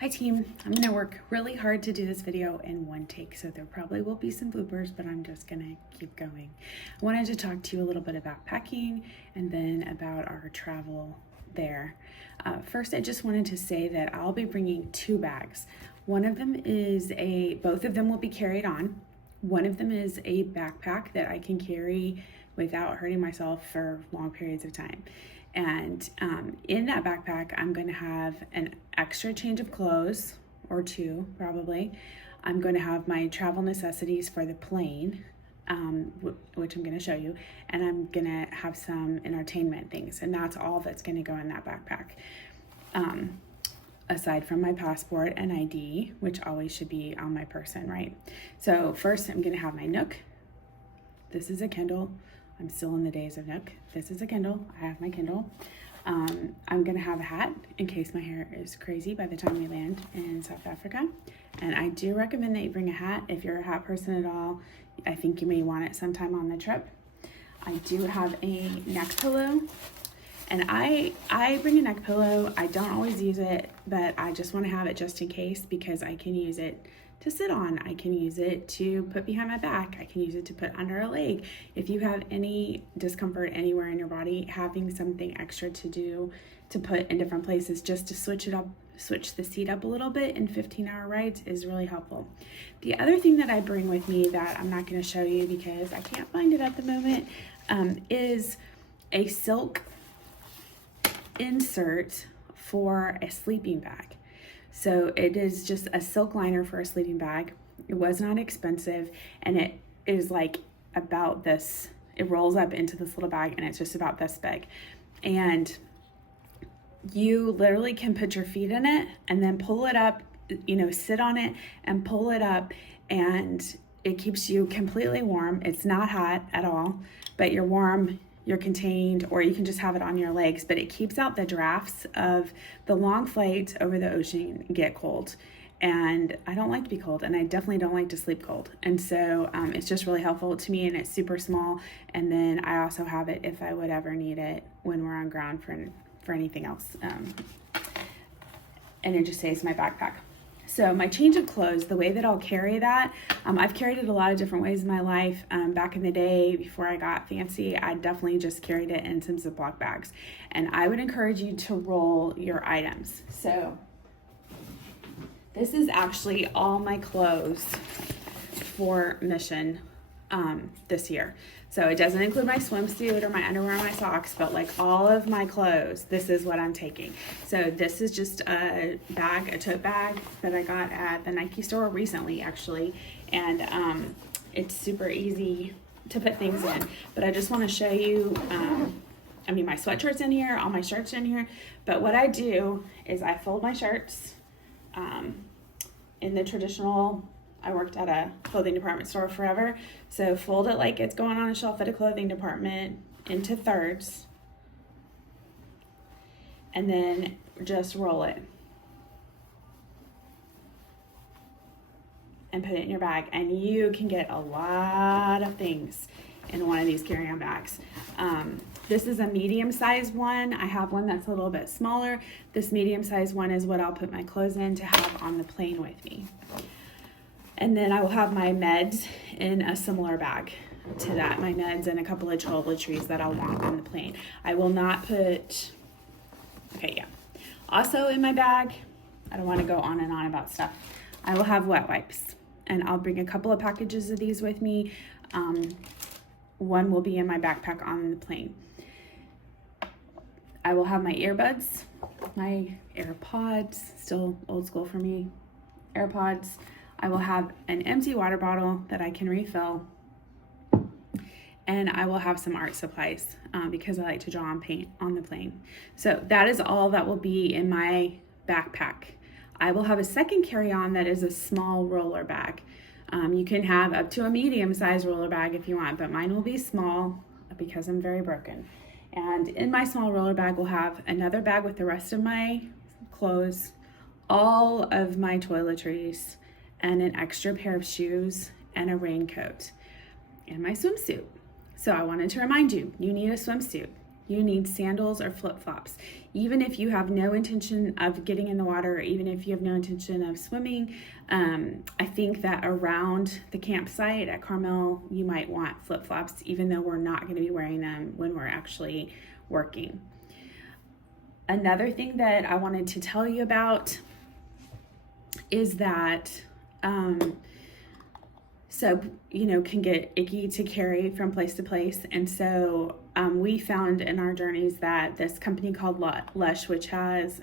Hi team, I'm gonna work really hard to do this video in one take, so there probably will be some bloopers, but I'm just gonna keep going. I wanted to talk to you a little bit about packing and then about our travel there. First, I just wanted to say that I'll be bringing two bags. One of them is both of them will be carried on. One of them is a backpack that I can carry without hurting myself for long periods of time. And in that backpack, I'm going to have an extra change of clothes, or two probably. I'm going to have my travel necessities for the plane, which I'm going to show you, and I'm going to have some entertainment things, and that's all that's going to go in that backpack. Aside from my passport and ID, which always should be on my person, right? So first, I'm going to have my Nook. This is a Kindle. I'm still in the days of Nook. This is a Kindle. I have my Kindle. I'm gonna have a hat in case my hair is crazy by the time we land in South Africa. And I do recommend that you bring a hat if you're a hat person at all. I think you may want it sometime on the trip. I do have a neck pillow. And I bring a neck pillow. I don't always use it, but I just want to have it just in case because I can use it to sit on. I can use it to put behind my back. I can use it to put under a leg. If you have any discomfort anywhere in your body, having something extra to put in different places just to switch the seat up a little bit in 15-hour rides is really helpful. The other thing that I bring with me that I'm not going to show you because I can't find it at the moment is a silk insert for a sleeping bag. So it is just a silk liner for a sleeping bag. It was not expensive, and it is like about this. It rolls up into this little bag, and it's just about this big. And you literally can put your feet in it and then pull it up, sit on it and pull it up, and it keeps you completely warm. It's not hot at all, but you're warm. You're contained, or you can just have it on your legs, but it keeps out the drafts of the long flights over the ocean get cold. And I don't like to be cold, and I definitely don't like to sleep cold. And so it's just really helpful to me, and it's super small. And then I also have it if I would ever need it when we're on ground for anything else. And it just saves my backpack. So my change of clothes, the way that I'll carry that, I've carried it a lot of different ways in my life. Back in the day, before I got fancy, I definitely just carried it in some Ziploc bags. And I would encourage you to roll your items. So this is actually all my clothes for mission this year. So it doesn't include my swimsuit or my underwear or my socks, but like all of my clothes, this is what I'm taking. So this is just a tote bag that I got at the Nike store recently, actually. And it's super easy to put things in. But I just want to show you, my sweatshirt's in here, all my shirts in here. But what I do is I fold my shirts in the traditional, I worked at a clothing department store forever. So fold it like it's going on a shelf at a clothing department into thirds. And then just roll it. And put it in your bag. And you can get a lot of things in one of these carry-on bags. This is a medium-sized one. I have one that's a little bit smaller. This medium-sized one is what I'll put my clothes in to have on the plane with me. And then I will have my meds in a similar bag to that. My meds and a couple of toiletries that I'll want on the plane. I will not put, Also in my bag, I don't want to go on and on about stuff. I will have wet wipes. And I'll bring a couple of packages of these with me. One will be in my backpack on the plane. I will have my earbuds, my AirPods, still old school for me, AirPods. I will have an empty water bottle that I can refill, and I will have some art supplies because I like to draw and paint on the plane. So that is all that will be in my backpack. I will have a second carry-on that is a small roller bag. You can have up to a medium-sized roller bag if you want, but mine will be small because I'm very broken. And in my small roller bag, we'll have another bag with the rest of my clothes, all of my toiletries, and an extra pair of shoes and a raincoat and my swimsuit. So I wanted to remind you, you need a swimsuit. You need sandals or flip-flops. Even if you have no intention of getting in the water, or even if you have no intention of swimming, I think that around the campsite at Carmel, you might want flip-flops, even though we're not going to be wearing them when we're actually working. Another thing that I wanted to tell you about is that soap, can get icky to carry from place to place. And so we found in our journeys that this company called Lush, which has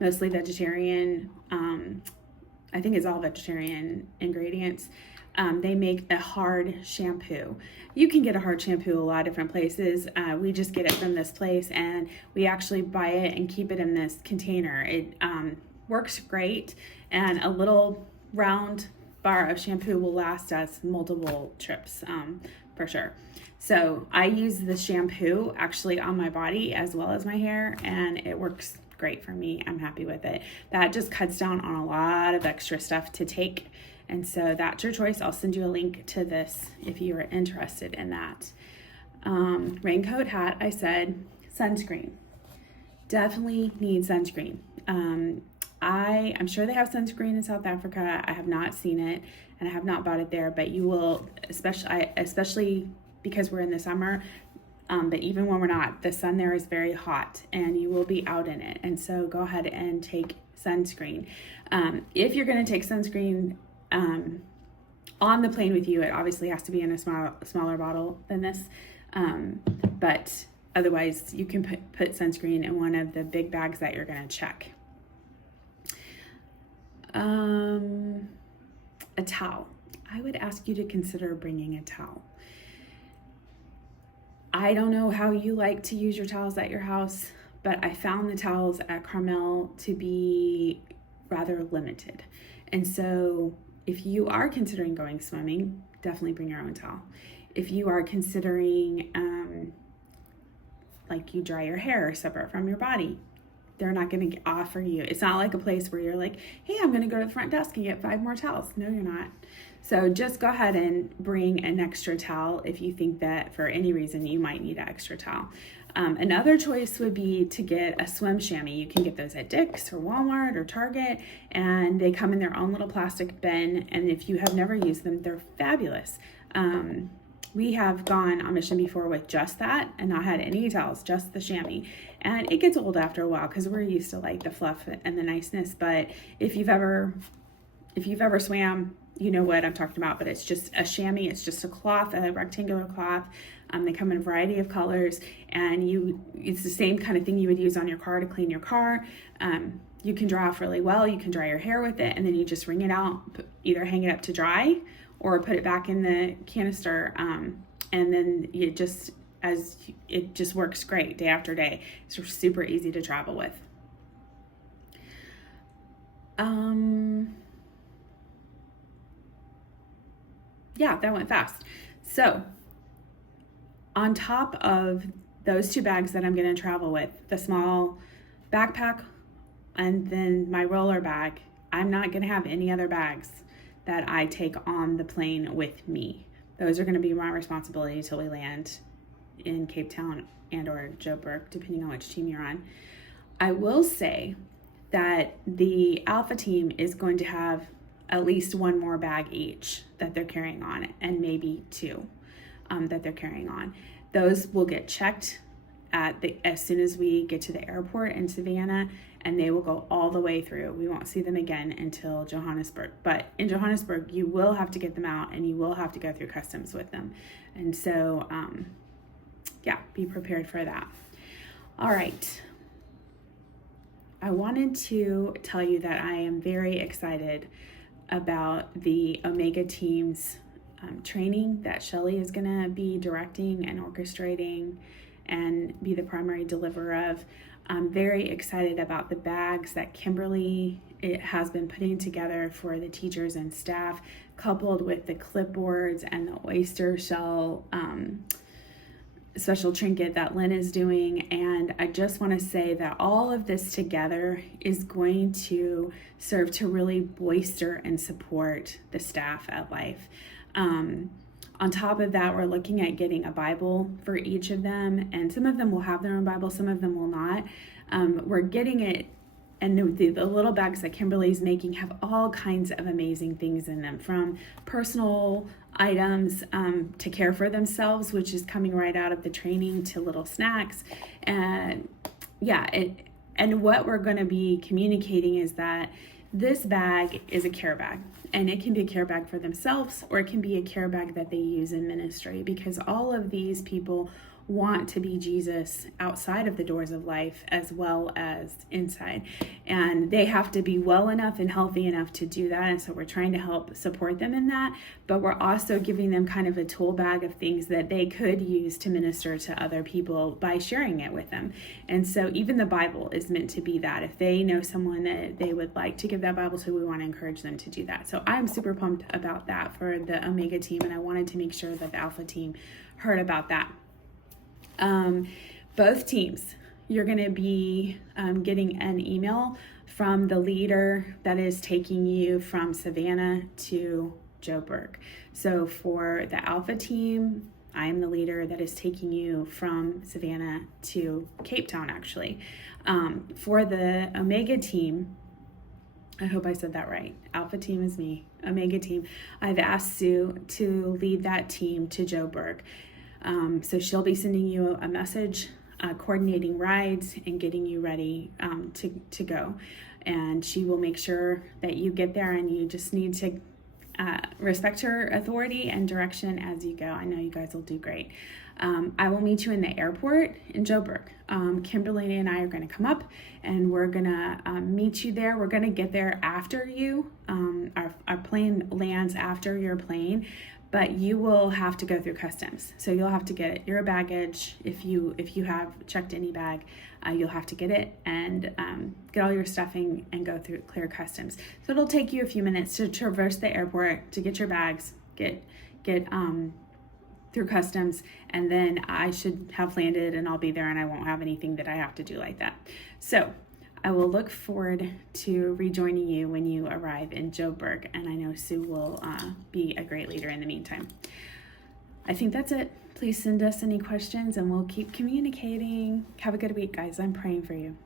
mostly vegetarian, I think it's all vegetarian ingredients. They make a hard shampoo. You can get a hard shampoo a lot of different places. We just get it from this place, and we actually buy it and keep it in this container. It works great, and a little round bar of shampoo will last us multiple trips for sure. So I use the shampoo actually on my body as well as my hair, and it works great for me. I'm happy with it. That just cuts down on a lot of extra stuff to take. And so that's your choice. I'll send you a link to this if you are interested in that. Raincoat, hat, I said. Sunscreen. Definitely need sunscreen. I'm sure they have sunscreen in South Africa. I have not seen it, and I have not bought it there, but you will, especially because we're in the summer, but even when we're not, the sun there is very hot and you will be out in it. And so go ahead and take sunscreen. If you're going to take sunscreen on the plane with you, it obviously has to be in a smaller bottle than this. But otherwise, you can put sunscreen in one of the big bags that you're going to check. A towel. I would ask you to consider bringing a towel. I don't know how you like to use your towels at your house, but I found the towels at Carmel to be rather limited. And so if you are considering going swimming, definitely bring your own towel. If you are considering, like you dry your hair separate from your body, they're not going to offer you. It's not like a place where you're like, hey, I'm going to go to the front desk and get 5 more towels. No, you're not. So just go ahead and bring an extra towel if you think that for any reason you might need an extra towel. Another choice would be to get a swim chamois. You can get those at Dick's or Walmart or Target, and they come in their own little plastic bin. And if you have never used them, they're fabulous. We have gone on mission before with just that and not had any towels, just the chamois. And it gets old after a while because we're used to like the fluff and the niceness. But if you've ever swam, you know what I'm talking about. But it's just a chamois. It's just a cloth, a rectangular cloth. They come in a variety of colors, and it's the same kind of thing you would use on your car to clean your car. You can dry off really well. You can dry your hair with it, and then you just wring it out, either hang it up to dry or put it back in the canister, and then it just works great day after day. It's super easy to travel with. Yeah, that went fast. So on top of those 2 bags that I'm going to travel with, the small backpack and then my roller bag, I'm not going to have any other bags that I take on the plane with me. Those are going to be my responsibility until we land in Cape Town and or Joburg, depending on which team you're on. I will say that the Alpha team is going to have at least 1 more bag each that they're carrying on, and maybe 2 that they're carrying on. Those will get checked as soon as we get to the airport in Savannah, and they will go all the way through. We won't see them again until Johannesburg. But in Johannesburg, you will have to get them out, and you will have to go through customs with them. And so, be prepared for that. All right. I wanted to tell you that I am very excited about the Omega team's training that Shelly is going to be directing and orchestrating and be the primary deliverer of. I'm very excited about the bags that Kimberly has been putting together for the teachers and staff, coupled with the clipboards and the oyster shell special trinket that Lynn is doing. And I just want to say that all of this together is going to serve to really bolster and support the staff at Life. On top of that, we're looking at getting a Bible for each of them, and some of them will have their own Bible, some of them will not. We're getting it, and the little bags that Kimberly's making have all kinds of amazing things in them, from personal items to care for themselves, which is coming right out of the training, to little snacks. And and what we're going to be communicating is that this bag is a care bag, and it can be a care bag for themselves, or it can be a care bag that they use in ministry, because all of these people want to be Jesus outside of the doors of life as well as inside, and they have to be well enough and healthy enough to do that. And so we're trying to help support them in that, but we're also giving them kind of a tool bag of things that they could use to minister to other people by sharing it with them. And so even the Bible is meant to be that. If they know someone that they would like to give that Bible to, we want to encourage them to do that. So I'm super pumped about that for the Omega team, and I wanted to make sure that the Alpha team heard about that. Both teams, you're going to be getting an email from the leader that is taking you from Savannah to Joburg. So for the Alpha team, I am the leader that is taking you from Savannah to Cape Town, actually. For the Omega team, I hope I said that right. Alpha team is me. Omega team, I've asked Sue to lead that team to Joburg. So she'll be sending you a message, coordinating rides, and getting you ready to go. And she will make sure that you get there, and you just need to respect her authority and direction as you go. I know you guys will do great. I will meet you in the airport in Joburg. Kimberly and I are going to come up, and we're going to meet you there. We're going to get there after you. Our plane lands after your plane, but you will have to go through customs. So you'll have to get your baggage. If you have checked any bag, you'll have to get it and get all your stuffing and go through clear customs. So it'll take you a few minutes to traverse the airport, to get your bags, get through customs, and then I should have landed and I'll be there, and I won't have anything that I have to do like that. So I will look forward to rejoining you when you arrive in Joburg, and I know Sue will be a great leader in the meantime. I think that's it. Please send us any questions and we'll keep communicating. Have a good week, guys. I'm praying for you.